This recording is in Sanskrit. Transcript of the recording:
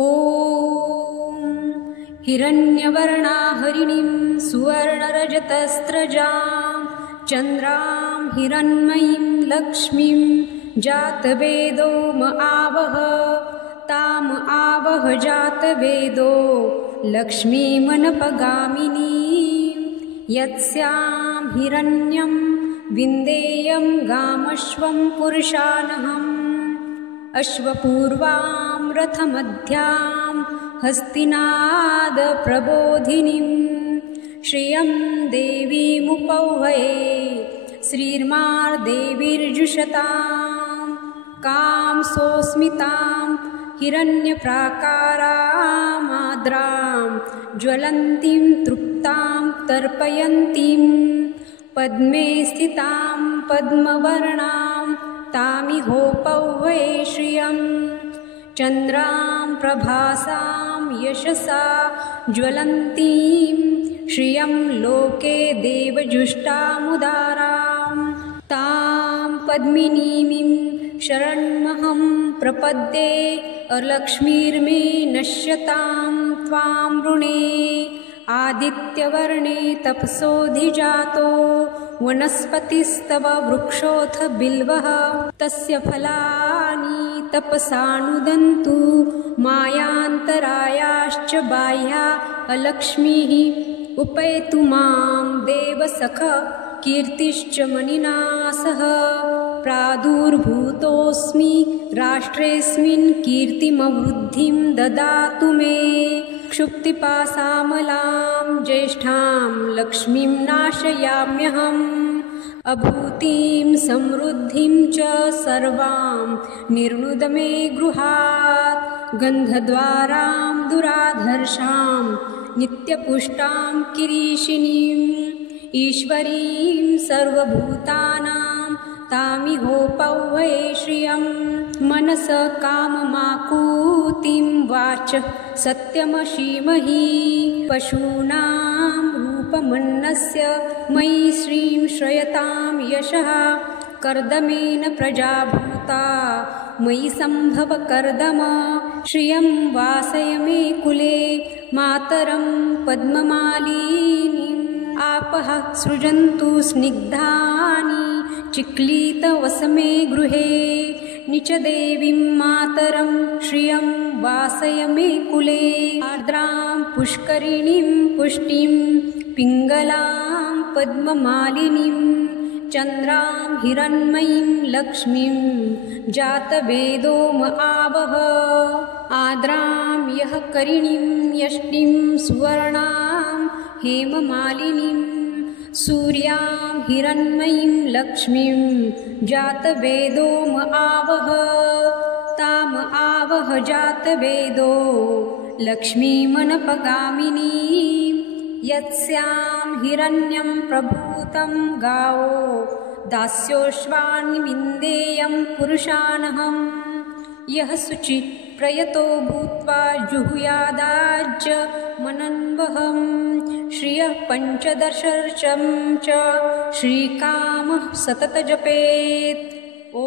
ॐ हिरण्यवर्णा हरिणीं सुवर्णरजतस्रजां चन्द्रां हिरण्मयीं लक्ष्मीं जातवेदो म आवह ताम आवह जातवेदो लक्ष्मीमनपगामिनीं यस्यां हिरण्यं विन्देयं गामश्वं पुरुषानहम् अश्वपूर्वां रथमध्यां हस्तिनादप्रबोधिनीं श्रियं देवीमुपौहये श्रीर्मार्देवीर्जुषतां कां सोऽस्मितां हिरण्यप्राकारामाद्रां ज्वलन्तीं तृप्तां तर्पयन्तीं पद्मे स्थितां पद्मवर्णां तामिहोपौहये श्रियं चन्द्रां प्रभासां यशसा ज्वलन्तीं श्रियं लोके देवजुष्टामुदारां तां पद्मिनीमिं शरणमहं प्रपद्ये अलक्ष्मीर्मे नश्यतां त्वां वृणे आदित्यवर्णे तपसोऽधिजातो वनस्पतिस्तव वृक्षोऽथ बिल्वः तस्य फलानि तपसानुदन्तु मायान्तरायाश्च बाह्या अलक्ष्मीः उपैतु मां देवसख कीर्तिश्च मणिना सह प्रादुर्भूतोऽस्मि राष्ट्रेऽस्मिन् कीर्तिमवृद्धिं ददातु मे क्षुप्तिपासामलां ज्येष्ठां लक्ष्मीं नाशयाम्यहम् अभूतिं समृद्धिं च सर्वां निर्णुद मे गृहात् गन्धद्वारां दुराधर्षां नित्यपुष्टां किरीशिनीम् ईश्वरीं सर्वभूतानां तामिहोपौहये श्रियं मनस काममाकूतिं वाचः सत्यमशीमहि पशूनां रूपमन्नस्य मयि श्रीं श्रयतां यशः कर्दमेन प्रजाभूता मयि सम्भव कर्दम श्रियं वासय मे कुले मातरं पद्ममालिनीम् आपः सृजन्तु स्निग्धानि चिक्लीतवसमे गृहे निचदेवीं मातरं श्रियं वासय मे कुले आर्द्रां पुष्करिणीं पुष्टिं पिङ्गलां पद्ममालिनीं चन्द्रां हिरण्मयीं लक्ष्मीं जातवेदो म आवह आर्द्रां यः करिणीं यष्टिं सुवर्णां हेममालिनीं सूर्यां हिरण्मयीं लक्ष्मीं जातवेदो म आवह ताम आवह जातवेदो लक्ष्मीमनपगामिनीं यस्यां हिरण्यं प्रभूतं गावो दास्योश्वान् विन्देयं पुरुषानहम् यः शुचि प्रयतो भूत्वा जुहुयादाज्य मनन्वहं श्रियः पञ्चदशर्षं च श्रीकामः सतत जपेत्। ॐ